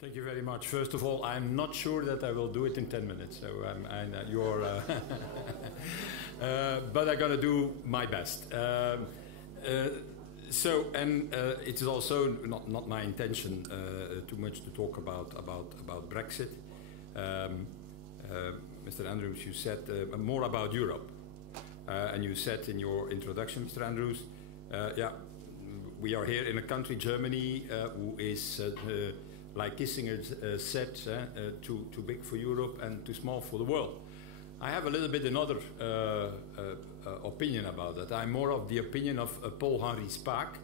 Thank you very much. First of all, I'm not sure that I will do it in 10 minutes, so but I'm going to do my best. It is also not my intention too much to talk about Brexit. Mr. Andrews, you said more about Europe, and you said in your introduction, Mr. Andrews, we are here in a country, Germany, who is like Kissinger said, too big for Europe and too small for the world. I have a little bit another opinion about that. I'm more of the opinion of Paul-Henri Spaak,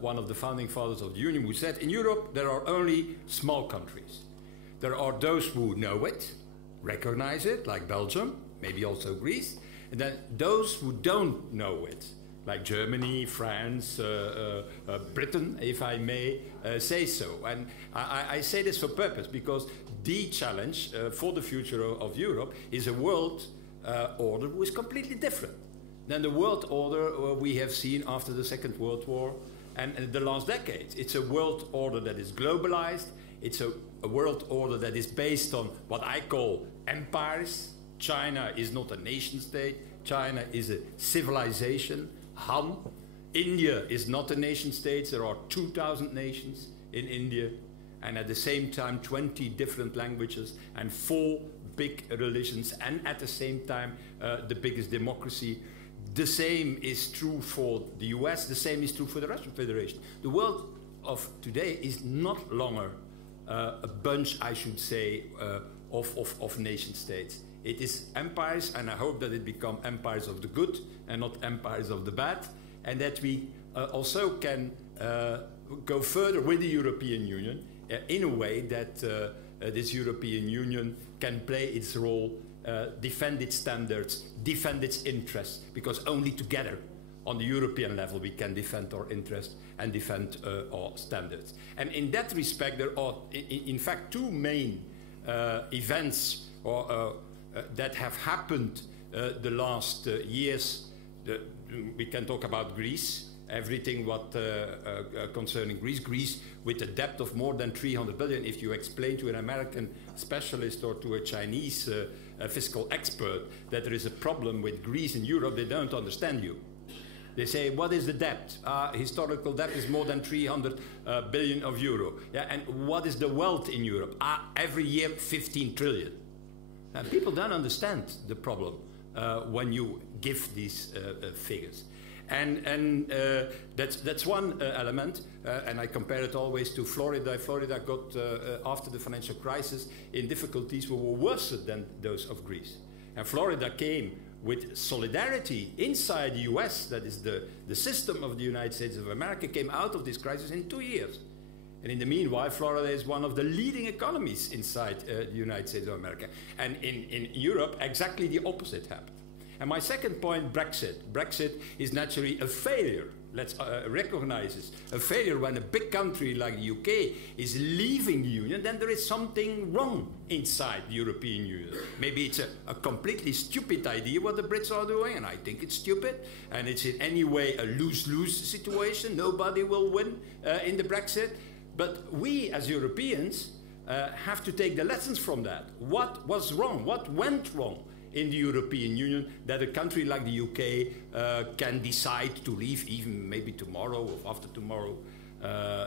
one of the founding fathers of the Union, who said, in Europe there are only small countries. There are those who know it, recognize it, like Belgium, maybe also Greece, and then those who don't know it, like Germany, France, Britain, if I may say so. And I say this for purpose, because the challenge for the future of Europe is a world order which is completely different than the world order we have seen after the Second World War and the last decades. It's a world order that is globalized. It's a world order that is based on what I call empires. China is not a nation state. China is a civilization. Han. India is not a nation state. There are 2,000 nations in India, and at the same time 20 different languages and 4 big religions, and at the same time the biggest democracy. The same is true for the US, the same is true for the Russian Federation. The world of today is not longer a bunch, I should say, of nation states. It is empires, and I hope that it become empires of the good and not empires of the bad, and that we also can go further with the European Union in a way that this European Union can play its role, defend its standards, defend its interests, because only together on the European level we can defend our interests and defend our standards. And in that respect, there are in fact 2 main events that have happened the last years. We can talk about Greece, everything what concerning Greece with a debt of more than 300 billion. If you explain to an American specialist or to a Chinese fiscal expert that there is a problem with Greece in Europe, they don't understand you. They say, what is the debt? Historical debt is more than 300 billion of euro. Yeah, and what is the wealth in Europe? Every year 15 trillion. People don't understand the problem when you give these figures. And that's one element, and I compare it always to Florida. Florida got, after the financial crisis, in difficulties who were worse than those of Greece. And Florida came with solidarity inside the US, that is the system of the United States of America, came out of this crisis in 2 years. And in the meanwhile, Florida is one of the leading economies inside the United States of America. And in Europe, exactly the opposite happened. And my second point, Brexit. Brexit is naturally a failure. Let's recognize this. A failure when a big country like the UK is leaving the Union, then there is something wrong inside the European Union. Maybe it's a completely stupid idea what the Brits are doing, and I think it's stupid. And it's in any way a lose-lose situation. Nobody will win in the Brexit. But we, as Europeans, have to take the lessons from that. What was wrong? What went wrong in the European Union that a country like the UK can decide to leave, even maybe tomorrow or after tomorrow?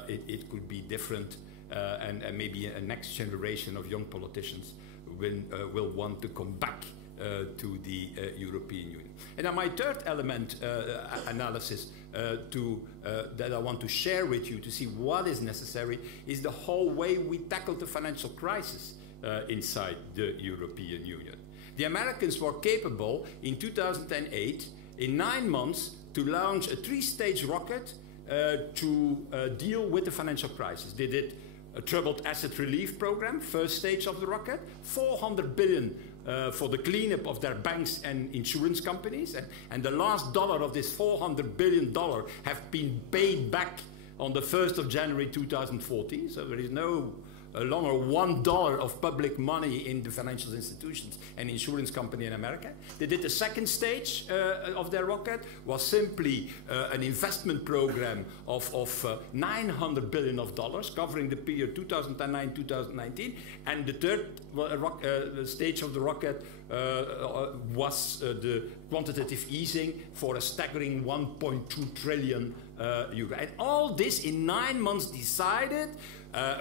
It could be different, and maybe a next generation of young politicians will want to come back to the European Union. And now my third element analysis that I want to share with you to see what is necessary is the whole way we tackled the financial crisis inside the European Union. The Americans were capable in 2008, in 9 months, to launch a 3-stage rocket to deal with the financial crisis. They did a troubled asset relief program, first stage of the rocket, 400 billion for the cleanup of their banks and insurance companies. And the last dollar of this $400 billion have been paid back on the 1st of January 2014. So there is no longer $1 of public money in the financial institutions and insurance company in America. They did the second stage of their rocket, was simply an investment program of $900 billion covering the period 2009-2019. And the third stage of the rocket was the quantitative easing for a staggering 1.2 trillion euro. And all this in 9 months decided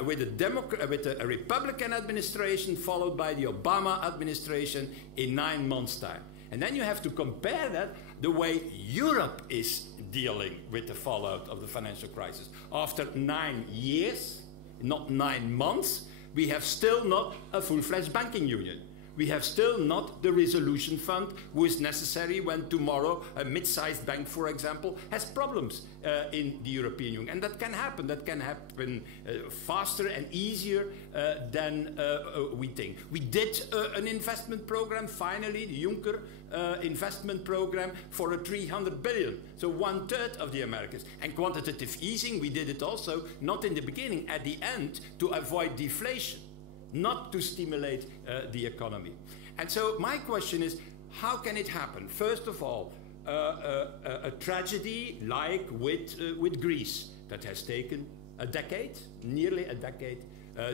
with a Republican administration followed by the Obama administration in 9 months' time. And then you have to compare that the way Europe is dealing with the fallout of the financial crisis. After 9 years, not 9 months, we have still not a full-fledged banking union. We have still not the resolution fund, which is necessary when tomorrow a mid-sized bank, for example, has problems in the European Union. And that can happen. That can happen faster and easier than we think. We did an investment program, finally, the Juncker investment program for a 300 billion, so 1/3 of the Americans. And quantitative easing, we did it also, not in the beginning, at the end, to avoid deflation, not to stimulate the economy. And so my question is, how can it happen? First of all, a tragedy like with Greece that has taken a decade, nearly a decade,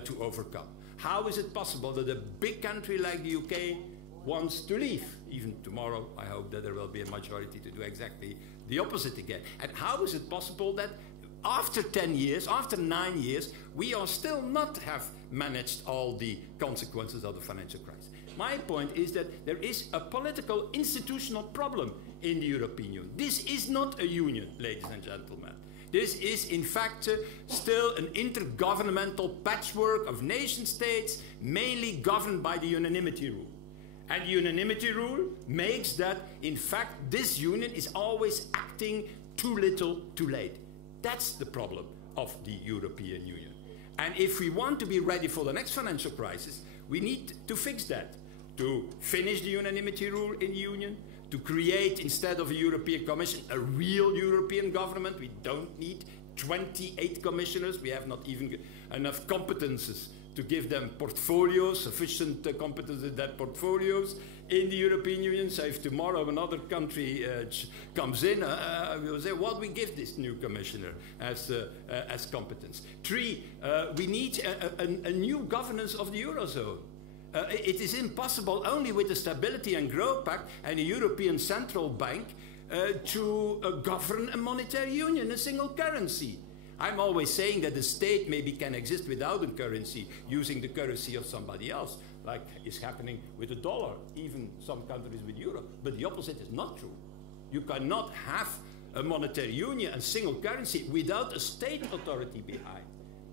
to overcome. How is it possible that a big country like the UK wants to leave? Even tomorrow, I hope that there will be a majority to do exactly the opposite again. And how is it possible that after 10 years, after 9 years, we are still not have managed all the consequences of the financial crisis? My point is that there is a political institutional problem in the European Union. This is not a union, ladies and gentlemen. This is, in fact, still an intergovernmental patchwork of nation states, mainly governed by the unanimity rule. And the unanimity rule makes that, in fact, this union is always acting too little, too late. That's the problem of the European Union. And if we want to be ready for the next financial crisis, we need to fix that, to finish the unanimity rule in the Union, to create, instead of a European Commission, a real European government. We don't need 28 commissioners. We have not even enough competences to give them portfolios, sufficient competence in that portfolios in the European Union. So if tomorrow another country comes in, we will say, what we give this new commissioner as competence? 3, we need a new governance of the Eurozone. It is impossible only with the Stability and Growth Pact and a European Central Bank to govern a monetary union, a single currency. I'm always saying that the state maybe can exist without a currency, using the currency of somebody else, like is happening with the dollar, even some countries with euro. But the opposite is not true. You cannot have a monetary union, a single currency, without a state authority behind.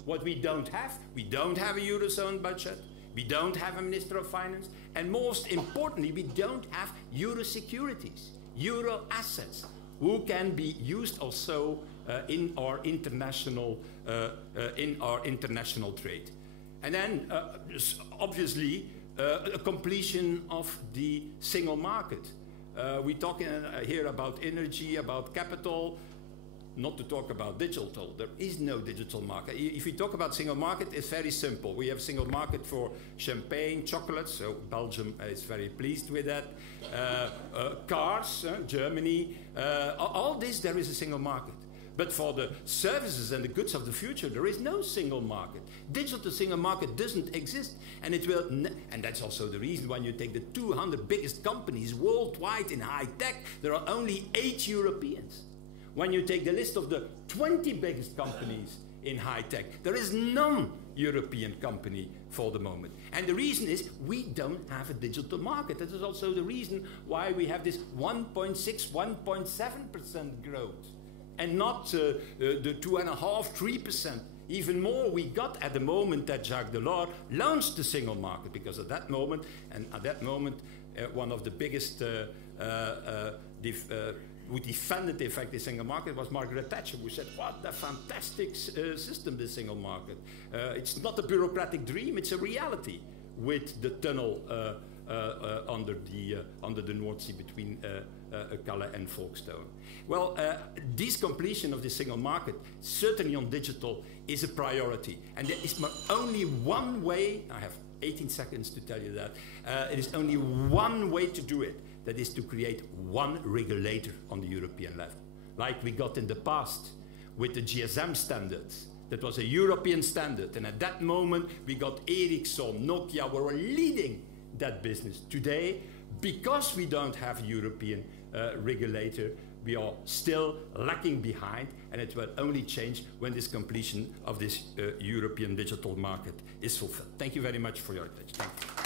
What we don't have a Eurozone budget, we don't have a Minister of Finance, and most importantly, we don't have Euro securities, Euro assets, who can be used also in our international trade. And then, obviously, a completion of the single market. We're talking here about energy, about capital, not to talk about digital. There is no digital market. If we talk about single market, it's very simple. We have a single market for champagne, chocolates, so Belgium is very pleased with that. Cars, Germany, all this, there is a single market. But for the services and the goods of the future, there is no single market. Digital single market doesn't exist, and it will. And that's also the reason when you take the 200 biggest companies worldwide in high tech, there are only 8 Europeans. When you take the list of the 20 biggest companies in high tech, there is none European company for the moment. And the reason is we don't have a digital market. That is also the reason why we have this 1.6, 1.7% growth. And not the 2.5%, 3%. Even more we got at the moment that Jacques Delors launched the single market, because at that moment, one of the biggest who defended, in fact, the single market was Margaret Thatcher, who said, what a fantastic system, this single market. It's not a bureaucratic dream, it's a reality, with the tunnel under the North Sea between Calais and Folkestone. Well, this completion of the single market, certainly on digital, is a priority. And there is only one way, I have 18 seconds to tell you that, it is only one way to do it, that is to create one regulator on the European level, like we got in the past with the GSM standards. That was a European standard, and at that moment we got Ericsson, Nokia, we were leading that business. Today, because we don't have a European regulator, we are still lacking behind, and it will only change when this completion of this European digital market is fulfilled. Thank you very much for your attention. Thank you.